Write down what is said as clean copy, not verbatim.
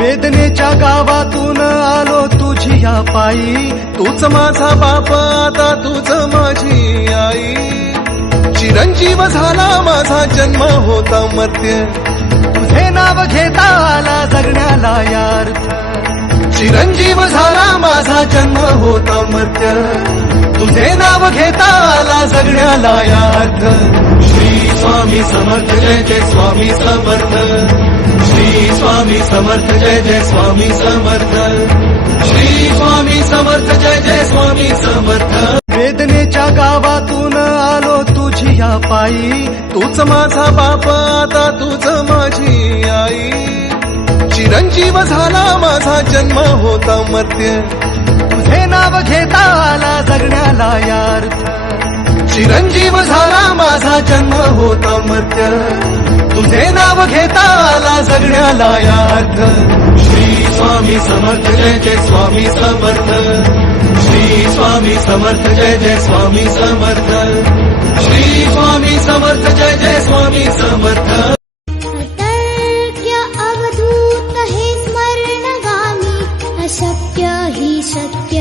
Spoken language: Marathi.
वेदनेच्या गावातून आलो तुझी या पायी, तूच माझा बाप आता तूच माझी आई. चिरंजीव झाला माझा जन्म होता मर्त्य, तुझे नाव घेता आला जगण्याला यार्थ. चिरंजीव झाला माझा जन्म होता मर्त्य, तुझे नाव घेता आला जगण्याला यार्थ. श्री स्वामी समर्थ जय जय स्वामी समर्थ. श्री स्वामी समर्थ जय जय स्वामी समर्थ. श्री स्वामी समर्थ जय जय स्वामी समर्थ. वेदनेच्या गावातून आलो तुझी या पायी, तूच माझा बाप आता तूच माझी आई. चिरंजीव झाला माझा जन्म होता मर्त्य, तुझे नाव घेता आला जगण्याला यार्थ. चिरंजीव झाला माझा जन्म होता मर्त्य, तुझे नाव घेता आला जगण्याला यार्थ. श्री स्वामी समर्थ जय जय स्वामी समर्थ. श्री स्वामी समर्थ जय जय स्वामी समर्थ. श्री स्वामी समर्थ जय जय स्वामी समर्थ. अतर्क्य अवधूत हे स्मरणगामी, अशक्य हि शक्य